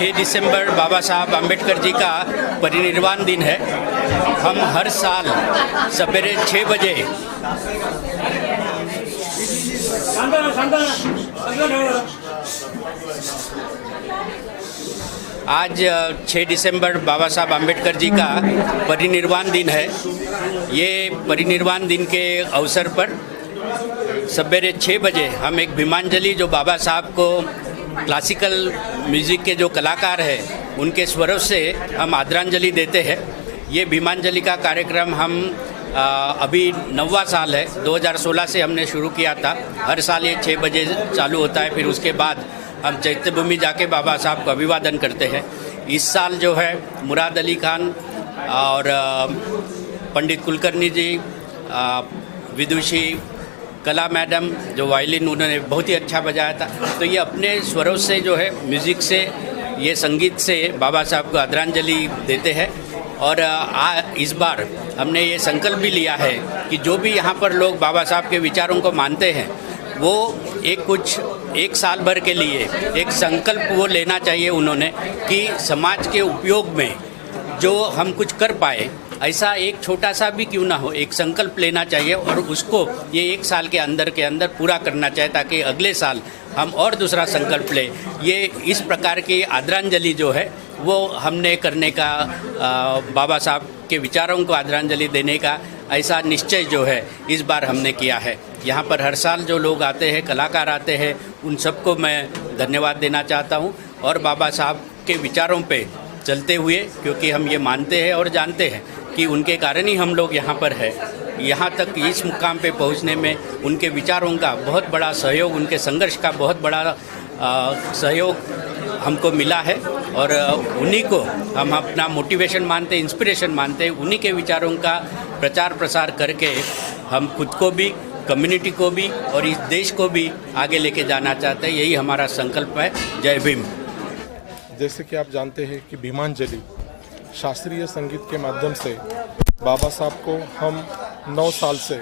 6 दिसंबर बाबा साहब आम्बेडकर जी का परिनिर्वाण दिन है। हम हर साल सवेरे 6 बजे आज 6 दिसंबर बाबा साहब आम्बेडकर जी का परिनिर्वाण दिन है। ये परिनिर्वाण दिन के अवसर पर सवेरे 6 बजे हम एक भीमांजलि, जो बाबा साहब को क्लासिकल म्यूज़िक के जो कलाकार हैं उनके स्वरों से हम आदरांजलि देते हैं। ये भीमांजलि का कार्यक्रम हम अभी 9वां साल है, 2016 से हमने शुरू किया था। हर साल ये 6 बजे चालू होता है। फिर उसके बाद हम चैत्य भूमि जाके बाबा साहब को अभिवादन करते हैं। इस साल जो है मुराद अली खान और पंडित कुलकर्णी जी, विदुषी कला मैडम जो वायलिन, उन्होंने बहुत ही अच्छा बजाया था। तो ये अपने स्वरों से जो है, म्यूज़िक से, ये संगीत से बाबा साहब को आदरांजलि देते हैं। और इस बार हमने ये संकल्प भी लिया है कि जो भी यहाँ पर लोग बाबा साहब के विचारों को मानते हैं, वो एक साल भर के लिए एक संकल्प वो लेना चाहिए उन्होंने कि समाज के उपयोग में जो हम कुछ कर पाए, ऐसा एक छोटा सा भी क्यों ना हो, एक संकल्प लेना चाहिए और उसको ये 1 साल के अंदर पूरा करना चाहिए, ताकि अगले साल हम और दूसरा संकल्प ले। ये इस प्रकार की आदरांजलि जो है वो हमने करने का, बाबा साहब के विचारों को आदरांजलि देने का ऐसा निश्चय जो है इस बार हमने किया है। यहाँ पर हर साल जो लोग आते हैं, कलाकार आते हैं, उन सबको मैं धन्यवाद देना चाहता हूँ। और बाबा साहब के विचारों पे चलते हुए, क्योंकि हम ये मानते हैं और जानते हैं कि उनके कारण ही हम लोग यहाँ पर हैं, यहाँ तक इस मुकाम पे पहुँचने में उनके विचारों का बहुत बड़ा सहयोग, उनके संघर्ष का बहुत बड़ा सहयोग हमको मिला है। और उन्हीं को हम अपना मोटिवेशन मानते, इंस्पिरेशन मानते हैं। उन्हीं के विचारों का प्रचार प्रसार करके हम खुद को भी, कम्युनिटी को भी और इस देश को भी आगे लेके जाना चाहते हैं। यही हमारा संकल्प है। जय भीम। जैसे कि आप जानते हैं कि भीमांजलि शास्त्रीय संगीत के माध्यम से बाबा साहब को हम 9 साल से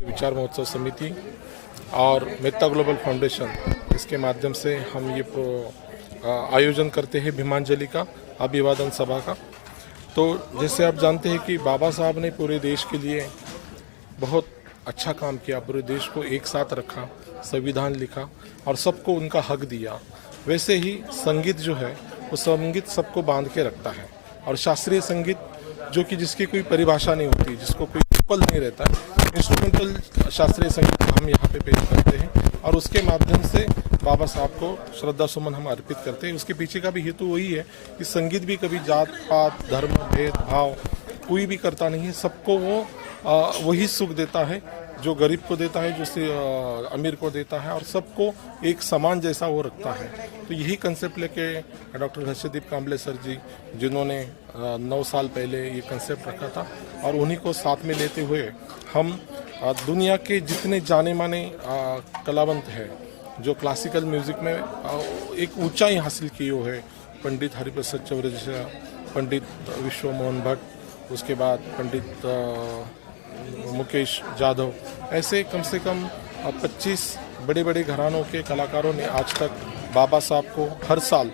विचार महोत्सव समिति और मेहता ग्लोबल फाउंडेशन, इसके माध्यम से हम ये आयोजन करते हैं भीमांजलि का, अभिवादन सभा का। तो जैसे आप जानते हैं कि बाबा साहब ने पूरे देश के लिए बहुत अच्छा काम किया, पूरे देश को एक साथ रखा, संविधान लिखा और सबको उनका हक दिया। वैसे ही संगीत जो है वो संगीत सबको बांध के रखता है। और शास्त्रीय संगीत जो कि जिसकी कोई परिभाषा नहीं होती, जिसको कोई पल नहीं रहता, इंस्ट्रूमेंटल शास्त्रीय संगीत हम यहाँ पे पेश करते हैं और उसके माध्यम से बाबा साहब को श्रद्धा सुमन हम अर्पित करते हैं। उसके पीछे का भी हेतु वही है कि संगीत भी कभी जात पात, धर्म, भेदभाव कोई भी करता नहीं है। सबको वो वही सुख देता है जो गरीब को देता है, जो अमीर को देता है, और सबको एक समान जैसा वो रखता है। तो यही कंसेप्ट लेके डॉक्टर हर्षदीप कांबले सर जी, जिन्होंने 9 साल पहले ये कंसेप्ट रखा था, और उन्हीं को साथ में लेते हुए हम दुनिया के जितने जाने माने कलावंत हैं जो क्लासिकल म्यूज़िक में एक ऊंचाई हासिल की हो है, पंडित हरिप्रसाद चौधरी जैसा, पंडित विश्व मोहन भट्ट, उसके बाद पंडित मुकेश जाधव, ऐसे कम से कम 25 बड़े बड़े घरानों के कलाकारों ने आज तक बाबा साहब को हर साल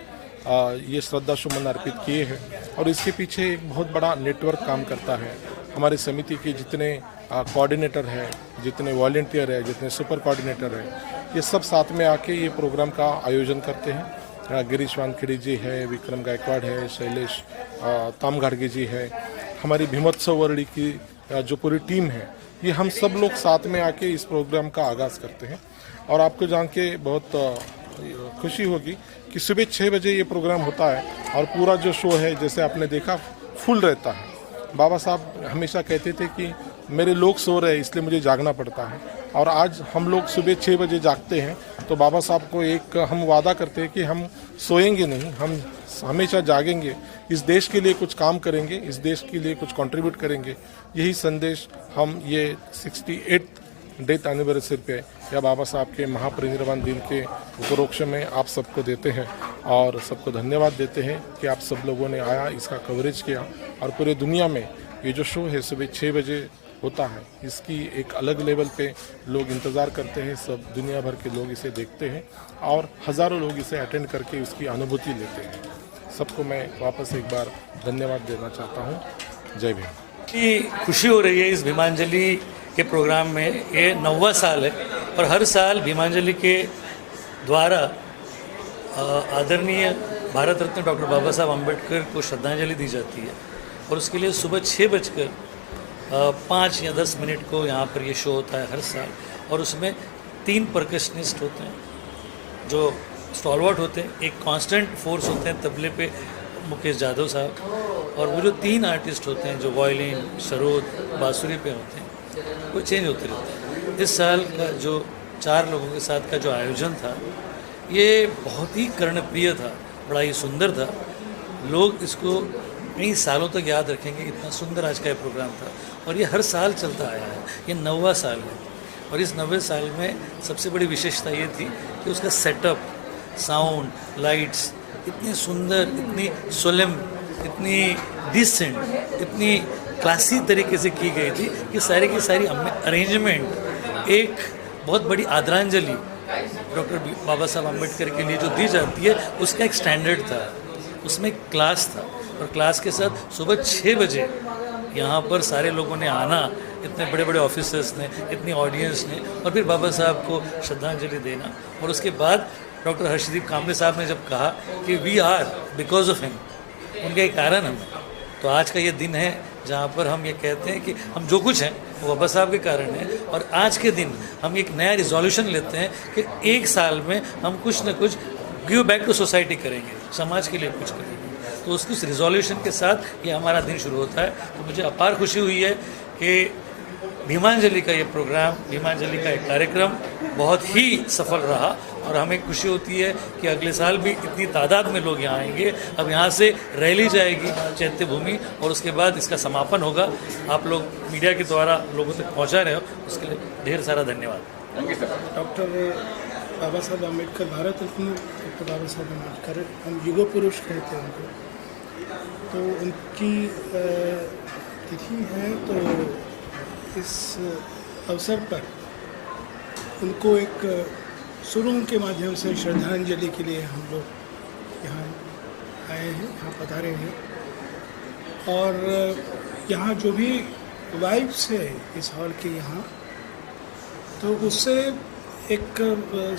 ये श्रद्धा सुमन अर्पित किए हैं। और इसके पीछे एक बहुत बड़ा नेटवर्क काम करता है। हमारे समिति के जितने कोऑर्डिनेटर हैं, जितने वॉलंटियर हैं, जितने सुपर कोऑर्डिनेटर हैं, ये सब साथ में आके ये प्रोग्राम का आयोजन करते हैं। गिरीश वानखेड़ी जी है, विक्रम गायकवाड़ है, शैलेश तामघाड़गे जी है, हमारी भीमोत्सव वर्णी की जो पूरी टीम है, ये हम सब लोग साथ में आके इस प्रोग्राम का आगाज़ करते हैं। और आपको जान के बहुत खुशी होगी कि सुबह 6 बजे ये प्रोग्राम होता है और पूरा जो शो है, जैसे आपने देखा, फुल रहता है। बाबा साहब हमेशा कहते थे कि मेरे लोग सो रहे हैं इसलिए मुझे जागना पड़ता है, और आज हम लोग सुबह 6 बजे जागते हैं। तो बाबा साहब को एक हम वादा करते हैं कि हम सोएंगे नहीं, हम हमेशा जागेंगे, इस देश के लिए कुछ काम करेंगे, इस देश के लिए कुछ कंट्रीब्यूट करेंगे। यही संदेश हम ये 68 डेथ एनिवर्सरी पे या बाबा साहब के महापरिनिर्वाण दिन के उपरोक्ष में आप सबको देते हैं, और सबको धन्यवाद देते हैं कि आप सब लोगों ने आया, इसका कवरेज किया। और पूरे दुनिया में ये जो शो है सुबह 6 बजे होता है, इसकी एक अलग लेवल पे लोग इंतज़ार करते हैं। सब दुनिया भर के लोग इसे देखते हैं और हज़ारों लोग इसे अटेंड करके उसकी अनुभूति लेते हैं। सबको मैं वापस एक बार धन्यवाद देना चाहता हूँ। जय भीम। की खुशी हो रही है इस भीमांजलि के प्रोग्राम में। ये 9वां साल है और हर साल भीमांजलि के द्वारा आदरणीय भारत रत्न डॉक्टर बाबा साहब अम्बेडकर को श्रद्धांजलि दी जाती है और उसके लिए सुबह 6:05 या 10 मिनट को यहाँ पर ये शो होता है हर साल। और उसमें 3 परकशनिस्ट होते हैं जो स्टॉलवर्ट होते हैं, एक कांस्टेंट फोर्स होते हैं तबले पे मुकेश जाधव साहब, और वो जो 3 आर्टिस्ट होते हैं जो वायलिन, सरोद, बांसुरी पे होते हैं, वो चेंज होते रहते हैं। इस साल का जो 4 लोगों के साथ का जो आयोजन था ये बहुत ही कर्णप्रिय था, बड़ा ही सुंदर था। लोग इसको कई सालों तक याद रखेंगे, इतना सुंदर आज का ये प्रोग्राम था और ये हर साल चलता आया है। ये 9वां साल है और इस 9वें साल में सबसे बड़ी विशेषता ये थी कि उसका सेटअप, साउंड, लाइट्स इतनी सुंदर, इतनी सोलेम, इतनी डिसेंट, इतनी क्लासी तरीके से की गई थी कि सारी की सारी अरेंजमेंट एक बहुत बड़ी आदरांजलि डॉक्टर बाबा साहब अम्बेडकर के लिए जो दी जाती है उसका एक स्टैंडर्ड था, उसमें क्लास था। और क्लास के साथ सुबह 6 बजे यहाँ पर सारे लोगों ने आना, इतने बड़े बड़े ऑफिसर्स ने, इतनी ऑडियंस ने, और फिर बाबा साहब को श्रद्धांजलि देना। और उसके बाद डॉक्टर हर्षदीप कामरे साहब ने जब कहा कि we are because of him, उनका एक कारण हमें, तो आज का ये दिन है जहाँ पर हम ये कहते हैं कि हम जो कुछ हैं वो बाबा साहब के कारण है। और आज के दिन हम एक नया रिजोल्यूशन लेते हैं कि 1 साल में हम कुछ न कुछ गिव बैक टू सोसाइटी करेंगे, समाज के लिए कुछ करेंगे। तो उस रिजोल्यूशन के साथ ये हमारा दिन शुरू होता है। तो मुझे अपार खुशी हुई है कि भीमांजलि का ये प्रोग्राम, भीमांजलि का एक कार्यक्रम बहुत ही सफल रहा और हमें खुशी होती है कि अगले साल भी इतनी तादाद में लोग यहाँ आएंगे। अब यहाँ से रैली जाएगी चैत्य भूमि और उसके बाद इसका समापन होगा। आप लोग मीडिया के द्वारा लोगों तक पहुँचा रहे हो, उसके लिए ढेर सारा धन्यवाद। डॉक्टर बाबा साहब अम्बेडकर, भारत रत्न डॉक्टर बाबा साहब अम्बेडकर, हम युग पुरुष कहते हैं उनको, तो उनकी तिथि है। तो इस अवसर पर उनको एक सुरों के माध्यम से श्रद्धांजलि के लिए हम लोग यहाँ आए हैं, यहाँ पधारे हैं। और यहाँ जो भी वाइब्स है इस हॉल के यहाँ, तो उससे एक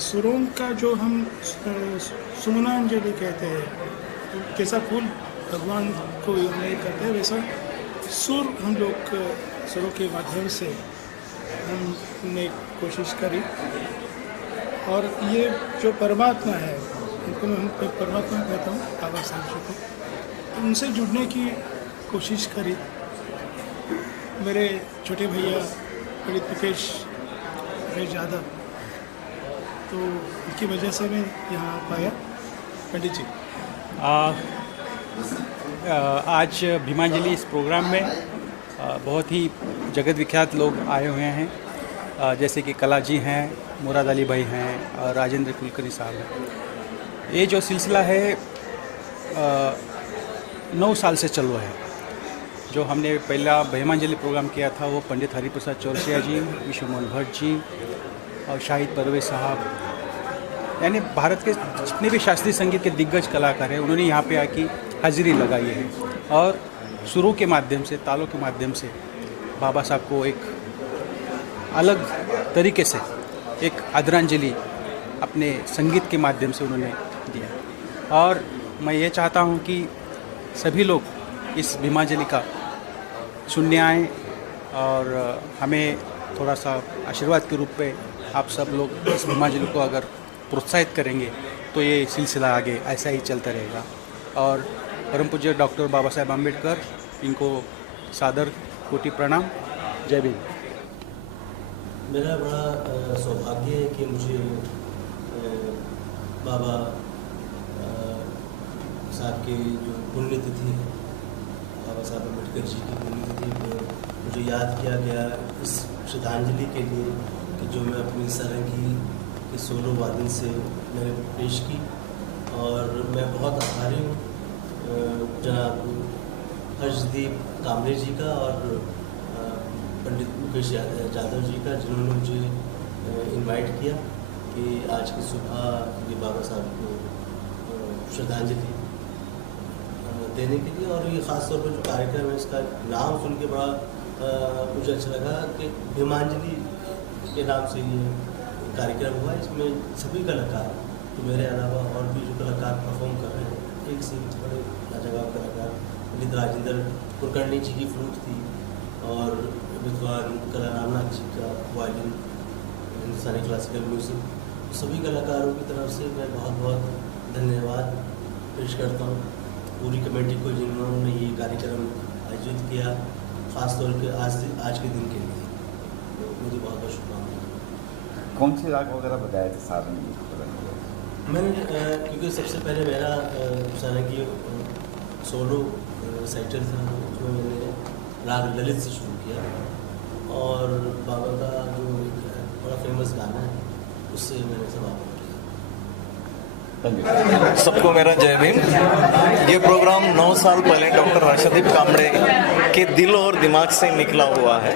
सुरों का जो हम सुमनांजलि कहते हैं, जैसा फूल भगवान को नहीं करते हैं, वैसा सुर हम लोग सुरों के माध्यम से हमने कोशिश करी। और ये जो परमात्मा है, उनको मैं परमात्मा कहता हूँ, बाबा साहब जी को, तो उनसे जुड़ने की कोशिश करी। मेरे छोटे भैया पंडित मुकेश यादव, तो उनकी वजह से मैं यहाँ पाया। पंडित जी, आज भीमांजलि इस प्रोग्राम में बहुत ही जगत विख्यात लोग आए हुए हैं, जैसे कि कला जी हैं, मुराद अली भाई हैं और राजेंद्र कुलकर्णी साहब हैं। ये जो सिलसिला है 9 साल से चल रहा है। जो हमने पहला भीमांजलि प्रोग्राम किया था वो पंडित हरिप्रसाद चौरसिया जी, विश्वमोहन भट्ट जी और शाहिद परवेज साहब, यानी भारत के जितने भी शास्त्रीय संगीत के दिग्गज कलाकार हैं, उन्होंने यहाँ पे आके हाजिरी लगाई है और सुरों के माध्यम से, तालों के माध्यम से बाबा साहब को एक अलग तरीके से एक आदरांजलि अपने संगीत के माध्यम से उन्होंने दिया। और मैं ये चाहता हूँ कि सभी लोग इस भीमांजलि का सुनने आएँ और हमें थोड़ा सा आशीर्वाद के रूप में आप सब लोग इस भीमांजलि को अगर प्रोत्साहित करेंगे तो ये सिलसिला आगे ऐसा ही चलता रहेगा। और परम पूज्य डॉक्टर बाबा साहेब अम्बेडकर, इनको सादर कोटि प्रणाम। जय भीम। मेरा बड़ा सौभाग्य है कि मुझे बाबा साहब की जो पुण्यतिथि है, बाबा साहब अम्बेडकर जी की पुण्यतिथि को मुझे याद किया गया इस श्रद्धांजलि के लिए कि जो मैं अपनी सारंगी के सोलो वादन से मैंने पेश की। और मैं बहुत आभारी हूँ जनाब हर्षदीप कामरे जी का और पंडित मुकेश यादव जी का, जिन्होंने मुझे इनवाइट किया कि आज की सुबह ये बाबा साहब को श्रद्धांजलि देने के लिए। और ये ख़ास तौर पर जो कार्यक्रम है इसका नाम सुन के बड़ा मुझे अच्छा लगा कि भीमांजलि के नाम से ये कार्यक्रम हुआ। इसमें सभी कलाकार, तो मेरे अलावा और भी जो कलाकार परफॉर्म कर रहे हैं, एक से एक बड़े लाजवाब कलाकार, पंडित राजेंद्र कुलकर्णी जी की फ्लूट थी और विद्वान कलारामनाथ जी का वायलिन, हिंदुस्तानी क्लासिकल म्यूज़िक, सभी कलाकारों की तरफ से मैं बहुत बहुत धन्यवाद पेश करता हूँ पूरी कमेटी को, जिन्होंने ये कार्यक्रम आयोजित किया, ख़ास तौर पे आज के दिन के लिए। तो मुझे बहुत बहुत शुभकामनाएं। कौन सी राग वगैरह बताए थे सारंगी? मैंने क्योंकि सबसे पहले मेरा सारंगी सोलो सेक्टर था, उसमें मैंने राग ललित से शुरू किया और बाबा का जो एक बड़ा फेमस गाना है उससे मैंने समापन किया। सबको मेरा जय भीम। ये प्रोग्राम 9 साल पहले डॉक्टर हर्षदीप कामड़े के दिल और दिमाग से निकला हुआ है।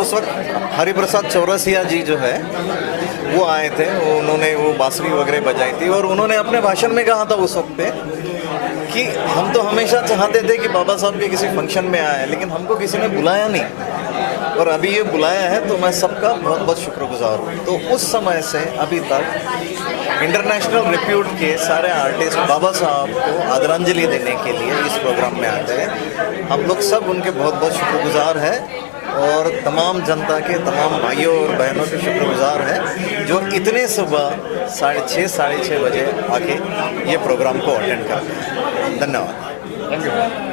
उस वक्त हरिप्रसाद चौरसिया जी जो है वो आए थे, उन्होंने वो बांसुरी वगैरह बजाई थी और उन्होंने अपने भाषण में कहा था उस वक्त पे कि हम तो हमेशा चाहते थे कि बाबा साहब के किसी फंक्शन में आए, लेकिन हमको किसी ने बुलाया नहीं और अभी ये बुलाया है तो मैं सबका बहुत बहुत शुक्रगुजार हूँ। तो उस समय से अभी तक इंटरनेशनल रिप्यूट के सारे आर्टिस्ट बाबा साहब को आदरांजलि देने के लिए इस प्रोग्राम में आते हैं। हम लोग सब उनके बहुत बहुत शुक्रगुजार हैं और तमाम जनता के, तमाम भाइयों और बहनों के शुक्रगुजार हैं जो इतने सुबह 6:30 साढ़े 6 बजे आके ये प्रोग्राम को अटेंड करते हैं। धन्यवाद।